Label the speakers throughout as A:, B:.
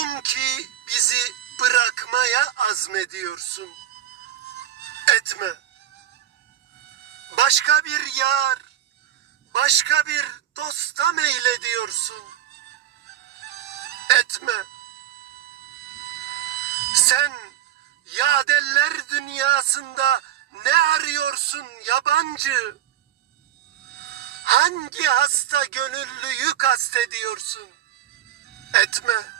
A: Sanki bizi bırakmaya azmediyorsun. Etme. Başka bir yar, başka bir dosta meylediyorsun. Etme. Sen yadeller dünyasında ne arıyorsun yabancı? Hangi hasta gönüllüyü kastediyorsun? Etme.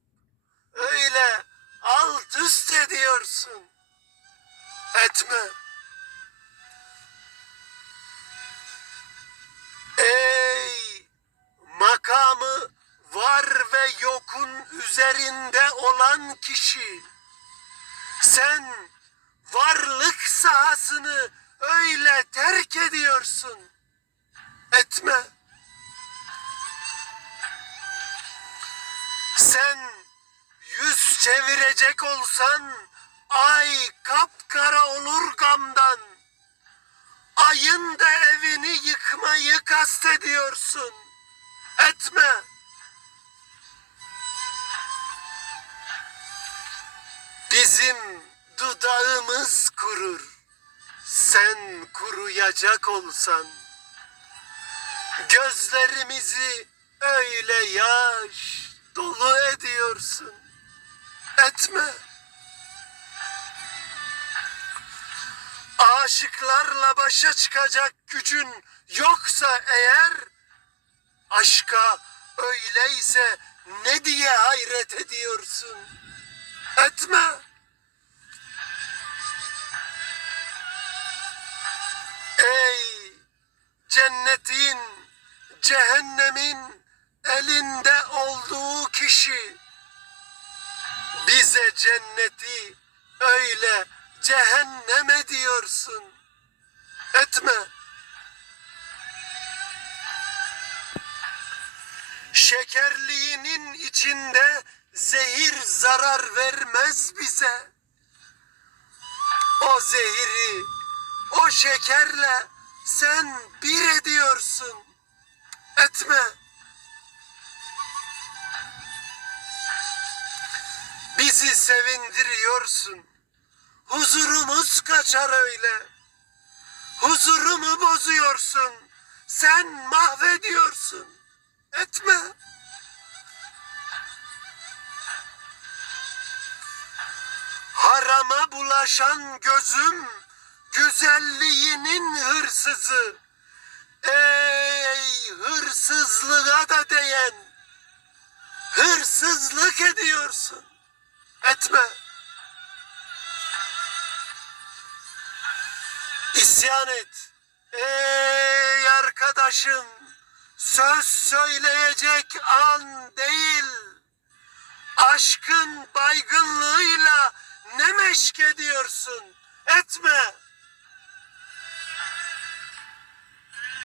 A: öyle alt üst ediyorsun. Etme. Ey makamı var ve yokun üzerinde olan kişi. Sen varlık sahasını öyle terk ediyorsun. Etme. Sen çevirecek olsan ay kapkara olur gamdan. Ayın da evini yıkmayı kastediyorsun. Etme. Bizim dudağımız kurur. Sen kuruyacak olsan. Gözlerimizi öyle yaş dolu ediyorsun. Etme. Aşıklarla başa çıkacak gücün yoksa eğer aşka öyleyse ne diye hayret ediyorsun? Etme. Ey cennetin, cehennemin elinde olduğu kişi bize cenneti öyle cehennem ediyorsun. Etme. Şekerliğinin içinde zehir zarar vermez bize. O zehiri, o şekerle sen bir ediyorsun. Etme. Bizi sevindiriyorsun. Huzurumuz kaçar öyle. Huzurumu bozuyorsun. Sen mahvediyorsun. Etme. Harama bulaşan gözüm güzelliğinin hırsızı. Ey hırsızlığa da değen hırsızlık ediyorsun. Etme. İsyan et. Ey arkadaşım, söz söyleyecek an değil. Aşkın baygınlığıyla ne meşk ediyorsun? Etme.